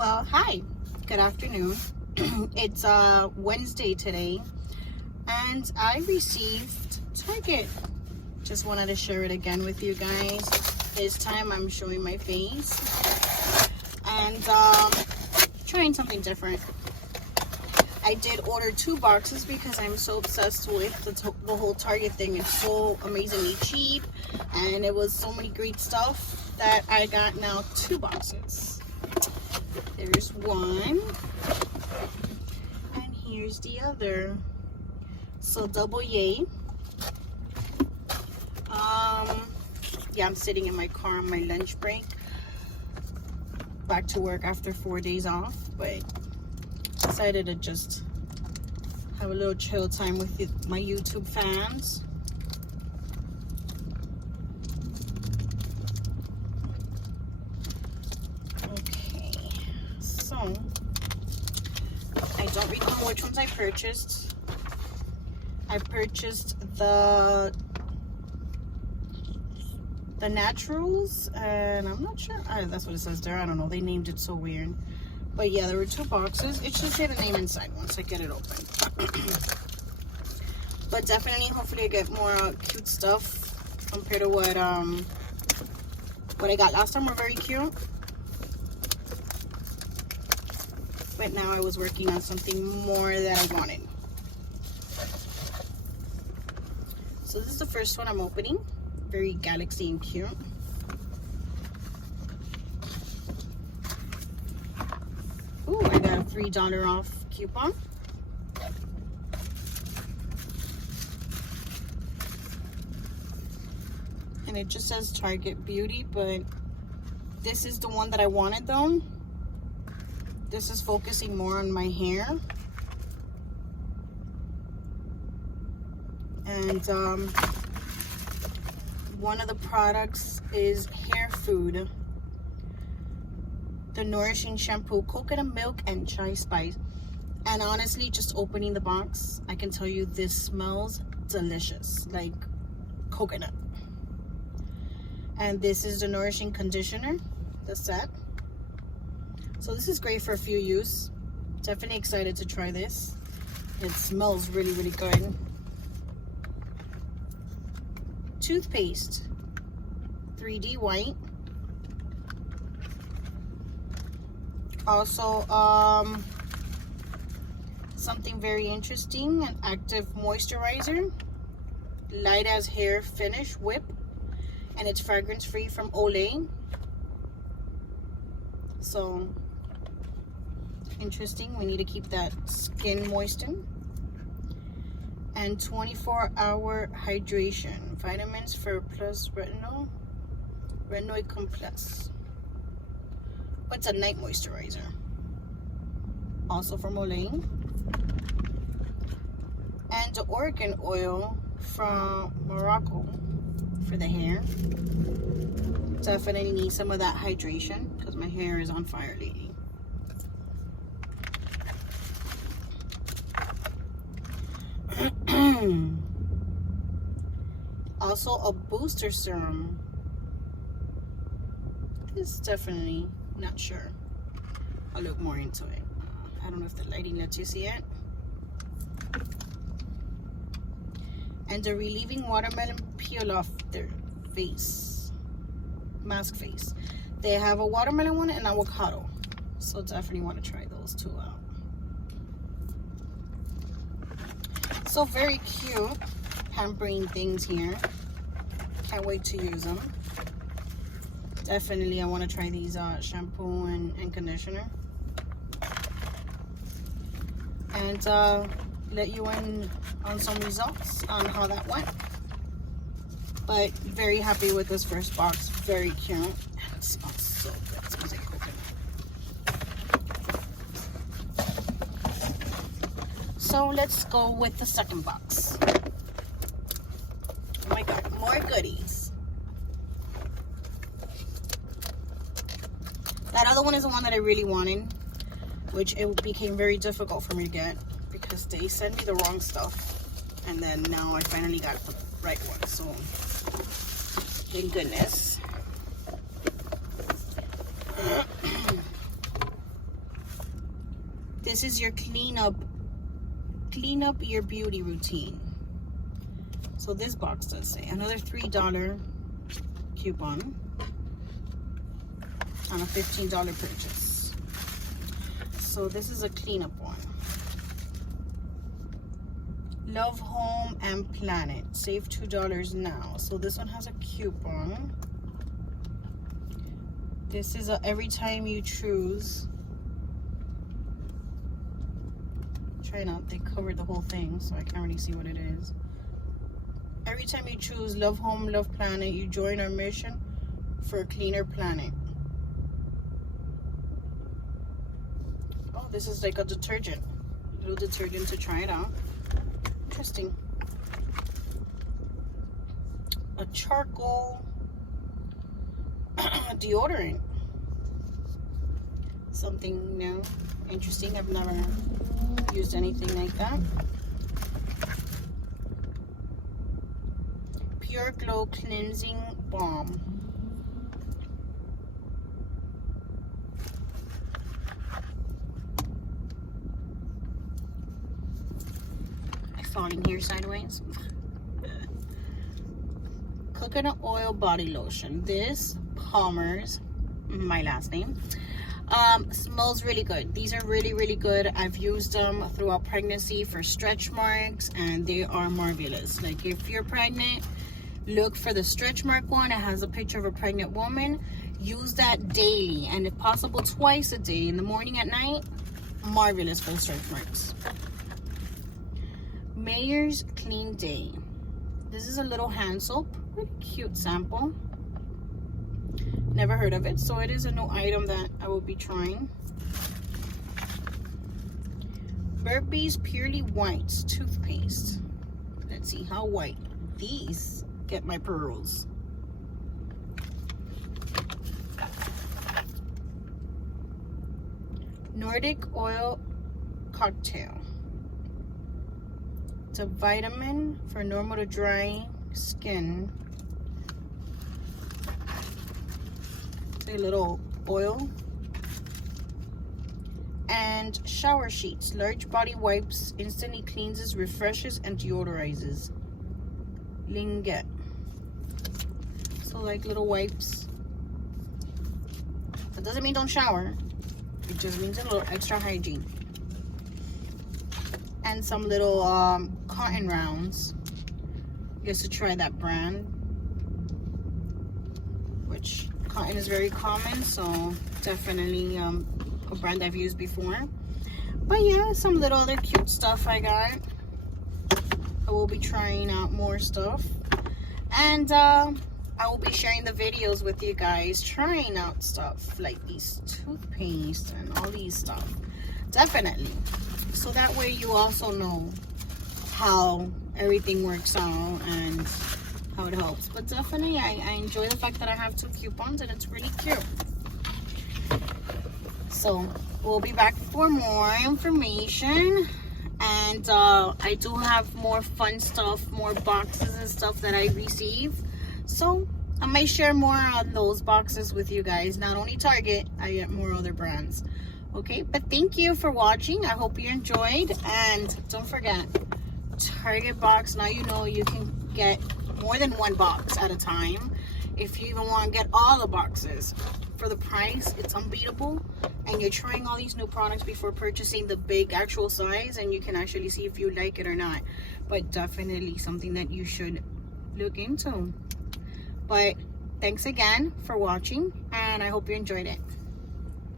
Well, hi, good afternoon. It's Wednesday today, and I received Target. Just wanted to share it again with you guys. This time I'm showing my face and trying something different. I did order 2 boxes because I'm so obsessed with the whole Target thing. It's so amazingly cheap, and it was so many great stuff that I got now 2 boxes. There's one, and here's the other. So double yay. Yeah, I'm sitting in my car on my lunch break. Back to work after 4 days off, but decided to just have a little chill time with my YouTube fans. Okay, so I don't recall which ones I purchased. I purchased the Naturals, and I'm not sure. That's what it says there. I don't know. They named it so weird. But yeah, there were 2 boxes. It should say the name inside once I get it open. But definitely, hopefully I get more cute stuff compared to what I got last time. Were very cute. But now I was working on something more that I wanted. So this is the first one I'm opening. Very galaxy and cute. Ooh, I got a $3 off coupon. And it just says Target Beauty, but this is the one that I wanted though. This is focusing more on my hair. And one of the products is hair food. The Nourishing Shampoo, coconut milk and chai spice. And honestly, just opening the box, I can tell you this smells delicious, like coconut. And this is the Nourishing Conditioner, the set. So this is great for a few use. Definitely excited to try this. It smells really, really good. Toothpaste, 3D white. Also, something very interesting, an active moisturizer, light as hair finish whip, and it's fragrance free from Olay. So interesting. We need to keep that skin moistened. And 24-hour hydration, vitamins for plus retinoid complex. What's a night moisturizer? Also from Olay. And the Oregon oil from Morocco for the hair. Definitely need some of that hydration because my hair is on fire lately. Also a booster serum. This is definitely not sure. I'll look more into it. I don't know if the lighting lets you see it. And the relieving watermelon peel off their face, mask face. They have a watermelon one and avocado, so definitely want to try those 2 out. So very cute pampering things here. Can't wait to use them. Definitely I want to try these shampoo and conditioner. And let you in on some results on how that went. But very happy with this first box. Very cute. And it smells so good. It smells like coconut. So let's go with the second box. Oh my god, more goodies. That other one is the one that I really wanted, which it became very difficult for me to get because they sent me the wrong stuff. And then now I finally got the right one, so thank goodness. This is your clean up your beauty routine. So this box does say another $3 coupon on a $15 purchase. So this is a cleanup one. Love Home and Planet, save $2 now. So this one has a coupon. This is a every time you choose. Try not, they covered the whole thing, so I can't really see what it is. Every time you choose Love Home, Love Planet, you join our mission for a cleaner planet. Oh, this is like a detergent. A little detergent to try it out. Interesting. A charcoal deodorant. Something new, interesting. I've never used anything like that. Pure Glow Cleansing Balm. I'm falling here sideways. Coconut oil body lotion. This Palmer's, my last name, smells really good. These are really good. I've used them throughout pregnancy for stretch marks, and they are marvelous. Like, if you're pregnant, look for the stretch mark one. It has a picture of a pregnant woman. Use that daily, and if possible twice a day, in the morning, at night. Marvelous for the stretch marks. Mayer's Clean Day. This is a little hand soap. Really cute sample. Never heard of it, so it is a new item that I will be trying. Burpee's Purely White toothpaste. Let's see how white these get my pearls. Nordic Oil Cocktail. It's a vitamin for normal to dry skin. A little oil. And shower sheets, large body wipes, instantly cleanses, refreshes, and deodorizes. Linget. So like little wipes. That doesn't mean don't shower. It just means a little extra hygiene. And some little cotton rounds. I guess to try that brand, which cotton is very common, so definitely a brand I've used before. But yeah, some little other cute stuff I got. I will be trying out more stuff, and I will be sharing the videos with you guys trying out stuff like these toothpaste and all these stuff, definitely, so that way you also know how everything works out and how it helps. But definitely I enjoy the fact that I have 2 coupons and it's really cute. So we'll be back for more information, and I do have more fun stuff, more boxes and stuff that I receive, so I might share more on those boxes with you guys. Not only Target, I get more other brands. Okay, but thank you for watching. I hope you enjoyed, and don't forget, Target box, now you know you can get more than 1 box at a time. If you even want to get all the boxes for the price, it's unbeatable. And you're trying all these new products before purchasing the big actual size, and you can actually see if you like it or not. But definitely something that you should look into. But thanks again for watching, and I hope you enjoyed it.